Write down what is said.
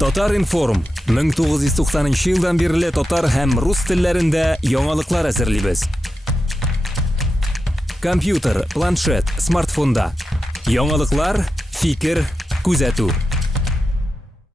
Татар информ 1990 елдан бирле татар һәм рус телләрендә яңалыклар әзерлибез. Компьютер, планшет, смартфонда. Яңалыклар, фикер, күзәтү.